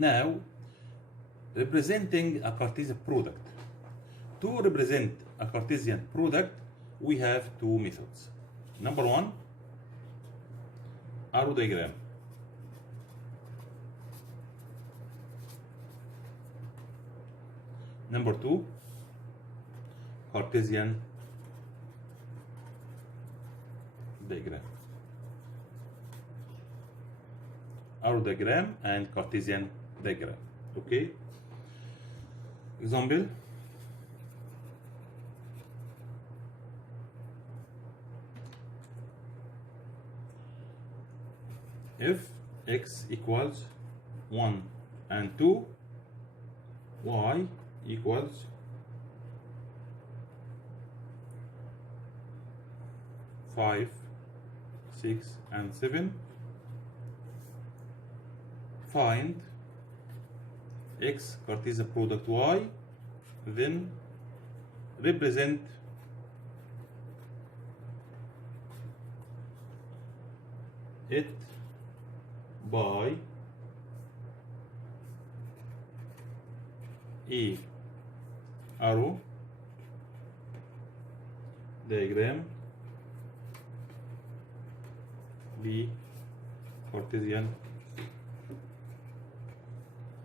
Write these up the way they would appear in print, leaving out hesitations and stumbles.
Now, representing a Cartesian product. To represent a Cartesian product, we have two methods. Number one, arrow diagram. Number two, Cartesian diagram. Arrow diagram and Cartesian diagram. Okay. Example. If x equals 1 and 2, y equals 5, 6, and 7, find x Cartesian product y, then represent it by a arrow diagram, b Cartesian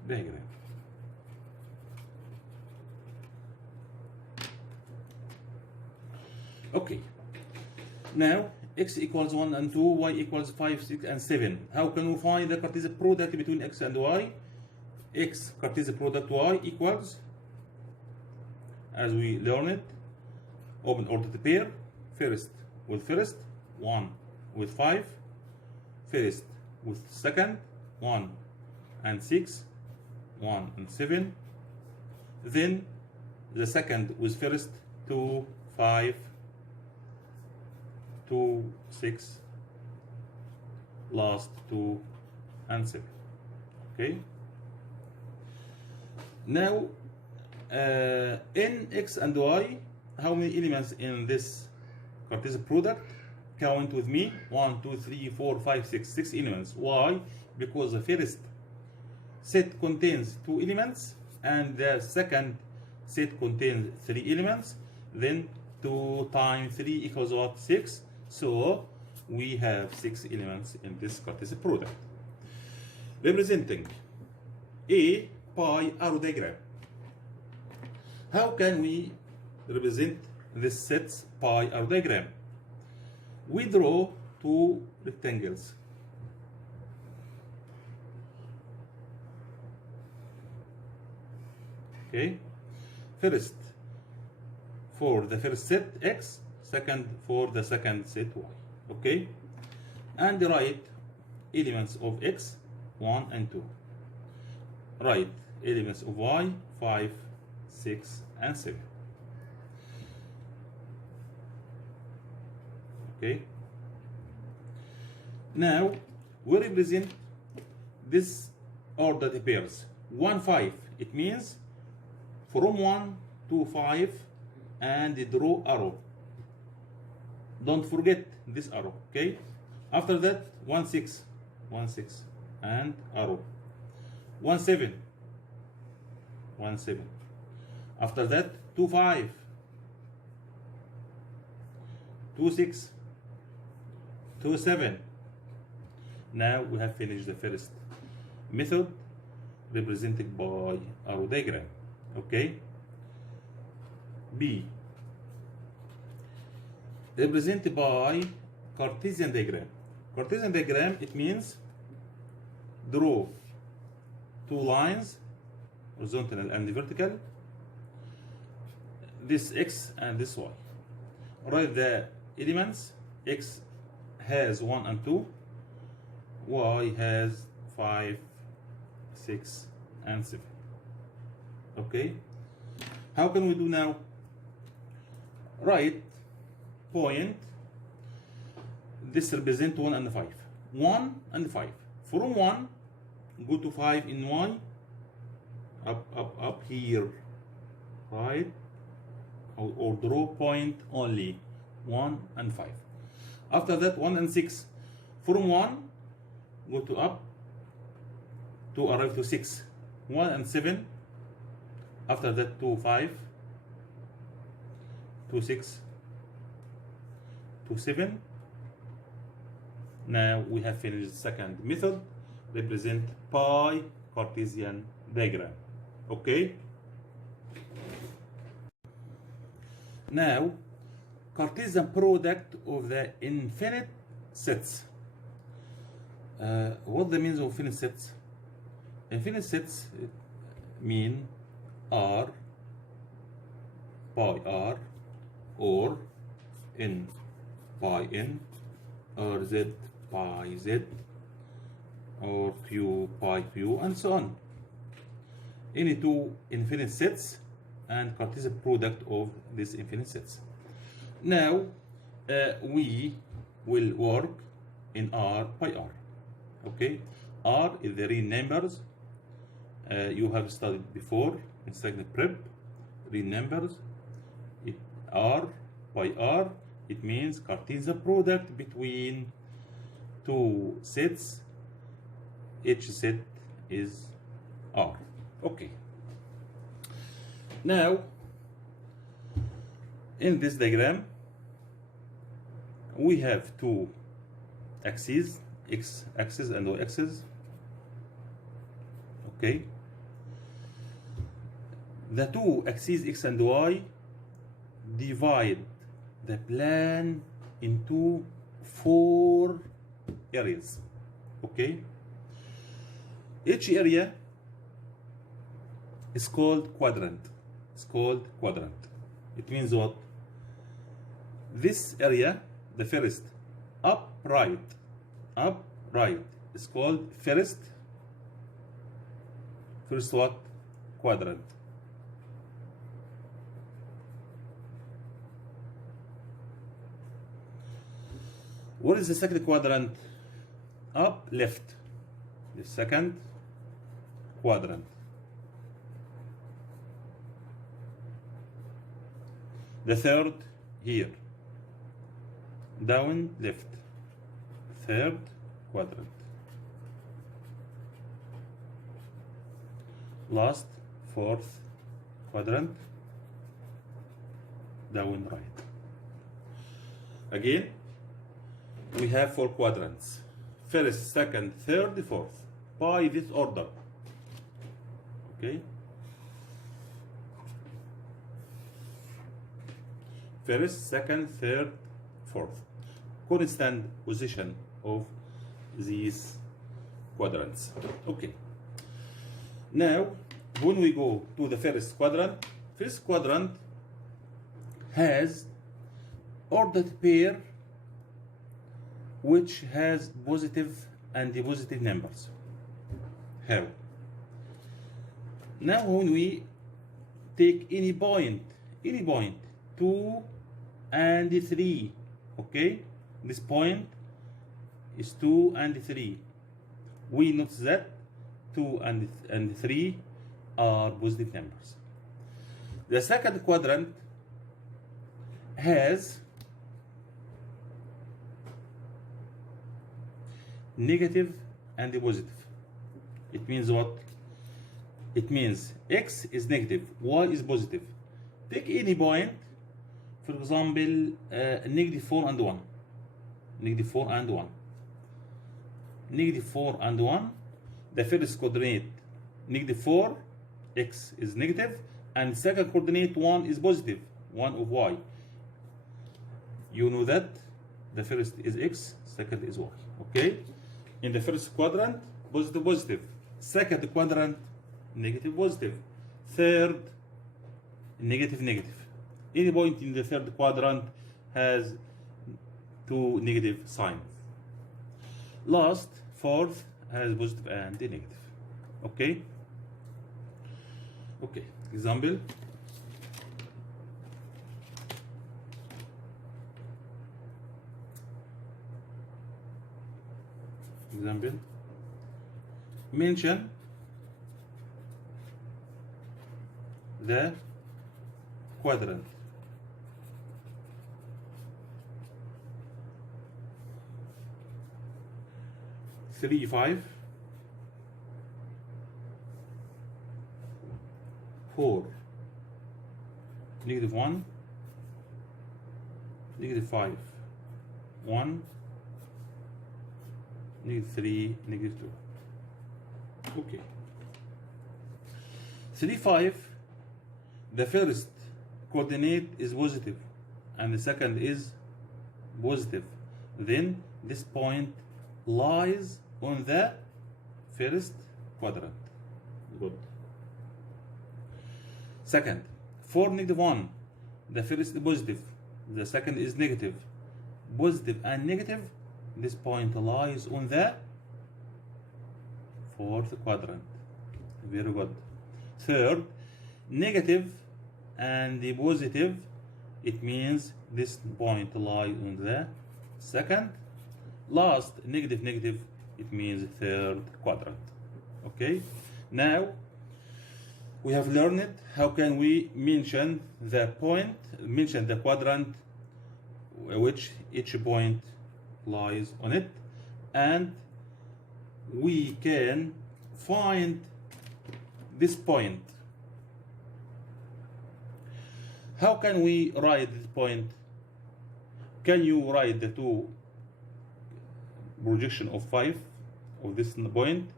diagram. Okay, now x equals 1 and 2, y equals 5, 6, and 7. How can we find the Cartesian product between x and y? X Cartesian product y equals, as we learned, open ordered pair, first with first, 1 with 5, first with second, 1 and 6, 1 and 7, then the second with first, 2, 5, 2, 6, last 2 and 7. Okay. Now, in x and y, how many elements in this Cartesian product? Count with me. 1, 2, 3, 4, 5, 6. 6 elements. Why? Because the first set contains 2 elements and the second set contains 3 elements. Then 2 times 3 equals what? 6. So we have 6 elements in this Cartesian product. Representing A by arrow diagram. How can we represent this set by arrow diagram? We draw 2 rectangles. Okay. First for the first set x, second for the second set y. Okay. And write elements of x 1 and 2. Write elements of y 5, 6, and 7. Okay. Now we represent this ordered pairs. 1, 5. It means from 1 to 5 and draw arrow. Don't forget this arrow. Okay. After that 1, 6, 1, 6, and arrow. 1, 7, 1, 7. After that 2, 5, 2, 6, 2, 7. Now we have finished the first method represented by arrow diagram. Okay. B, represented by Cartesian diagram. Cartesian diagram, it means draw 2 lines, horizontal and vertical, this x and this y. Write the elements. X has 1 and 2, y has 5, 6, and 7. Okay. How can we do now? Write point. This represents 1 and 5. 1 and 5. From 1, go to 5 in y. Up here. Right? Or draw point only. 1 and 5. After that, 1 and 6. From 1, go to up to arrive to 6. 1 and 7. After that, 2, 5, 2, 6, 2, 7. Now we have finished the second method, represent by Cartesian diagram. Okay? Now, Cartesian product of the infinite sets. What the means of infinite sets? Infinite sets mean R by R, or N by N, or Z by Z, or Q by Q, and so on. Any two infinite sets and Cartesian product of these infinite sets. Now we will work in R by R. Okay, R is the real numbers. You have studied before in second prep. Real numbers. R by R, it means Cartesian product between two sets. Each set is R. Okay. Now, in this diagram, we have two axes, X axis and Y axis. Okay. The two axes X and Y divide the plan into 4 areas. Okay. Each area is called quadrant. It's called quadrant. It means what? This area, the first upright is called first what? Quadrant. What is the second quadrant? Up left. The second quadrant. The third here. Down left. Third quadrant. Last, fourth quadrant. Down right. Again, we have 4 quadrants. First, second, third, fourth. By this order. Okay. First, second, third, fourth. Constant position of these quadrants. Okay. Now, when we go to the first quadrant has ordered pair which has positive and positive numbers. How? Now, when we take any point, 2 and 3, okay? This point is 2 and 3. We notice that 2 and 3 are positive numbers. The second quadrant has negative and positive. It means what? It means X is negative, Y is positive. Take any point, for example, negative 4 and 1. Negative 4 and 1. Negative 4 and 1. The first coordinate, negative 4, X is negative, and second coordinate 1 is positive, 1 of Y. You know that the first is X, second is Y. Okay? In the first quadrant, positive. Second quadrant, negative, positive. Third, negative. Any point in the third quadrant has 2 negative signs. Last, fourth, has positive and negative. Okay? Okay. Example. Mention the quadrant. Three, 5, 4, negative 1, negative 5, 1, negative 3, negative 2. Okay. 3, 5, the first coordinate is positive and the second is positive. Then this point lies on the first quadrant. Good. Second, 4, negative 1, the first is positive, the second is negative. Positive and negative, this point lies on the fourth quadrant. Very good. Third, negative and the positive, it means this point lies on the second. Last, negative, negative, it means third quadrant. Okay, now we have learned how can we mention the quadrant which each point lies on it, and we can find this point. How can we write this point? Can you write the two projection of 5 of this point?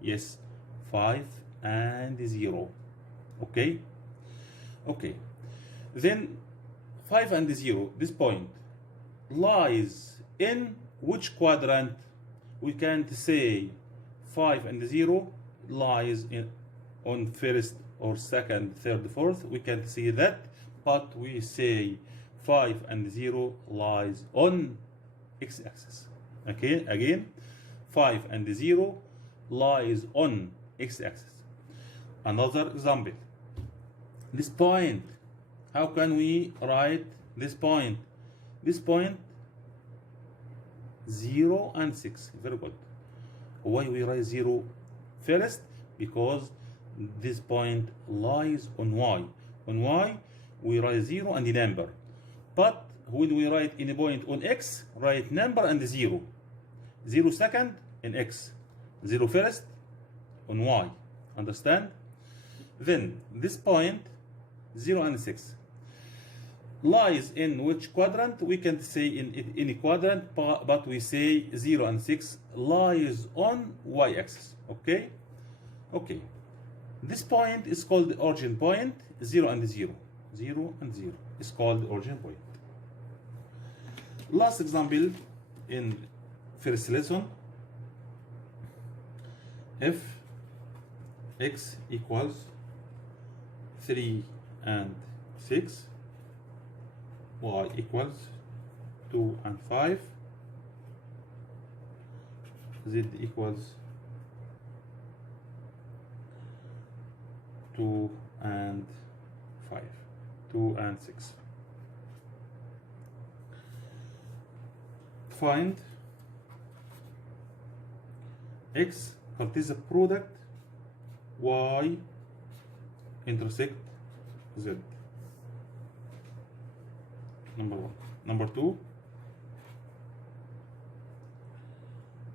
Yes, 5 and 0. Okay, okay. Then 5 and 0, this point lies in which quadrant? We can't say 5 and 0 lies in on first or second, third, fourth. We can't see that, but we say 5 and 0 lies on x-axis. Okay, again, 5 and 0 lies on x-axis. Another example, this point, how can we write this point? This point 0 and 6. Very good. Why we write 0 first? Because this point lies on y. On y we write 0 and the number, but when we write any point on x, write number and 0. 0 second in x, 0 first on y. Understand? Then this point 0 and 6 lies in which quadrant? We can say in any quadrant, but we say 0 and 6 lies on y-axis. Okay, okay. This point is called the origin point. 0 and 0, 0 and 0 is called the origin point. Last example in first lesson, if x equals 3 and 6, y equals 2 and 5, z equals 2 and 5, 2 and 6. Find x Cartesian product y intersect z. Number 1. Number 2,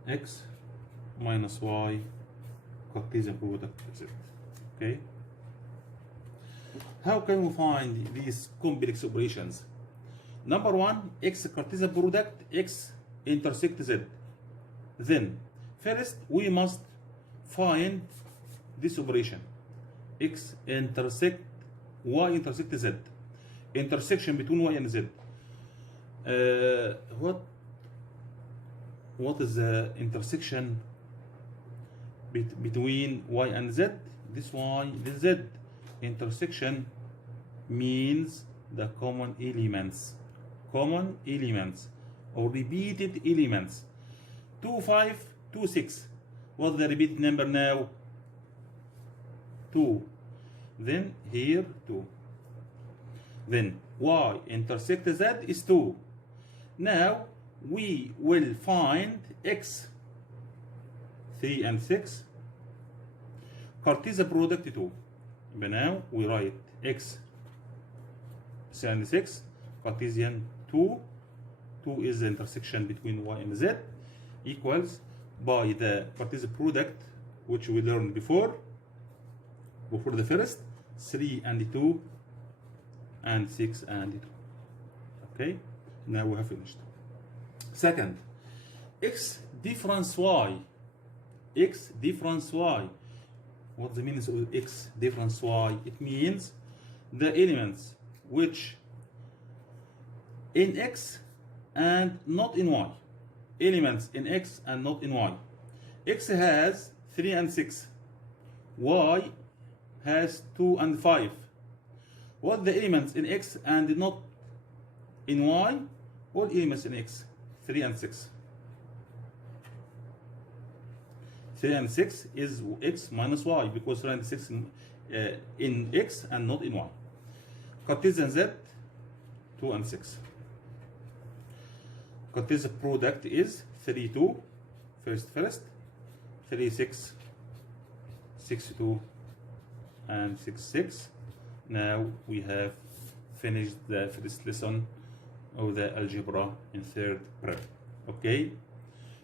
x minus y Cartesian product z. Okay. How can we find these complex operations? Number 1, x Cartesian product x intersect z. Then first we must find this operation, x intersect y intersect z, intersection between y and z. What is the intersection between y and z? This y, this z. Intersection means the common elements or repeated elements. 2, 5, 2, 6. What's the repeated number now? 2. Then here 2. Then y intersect z is 2. Now we will find x 3 and 6 Cartesian product 2. But now we write x 3 and 6 Cartesian 2. 2 is the intersection between y and z, equals by the Cartesian product which we learned before the first, 3 and 2, and 6 and 2. Okay, now we have finished. Second, x difference y. X difference y. What's the meaning of x difference y? It means the elements which in x and not in y. Elements in x and not in y. X has 3 and 6. Y has 2 and 5. What the elements in x and not in y? All elements in x, 3 and 6. 3 and 6 is x minus y, because 3 and 6 in x and not in y. Cartesian z, 2 and 6. Cartesian product is 3, 2, first, 3, 6, 6, 2, and 6, 6. Now we have finished the first lesson of the algebra in third prep. Okay,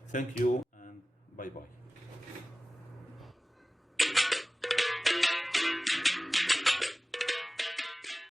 thank you and bye bye.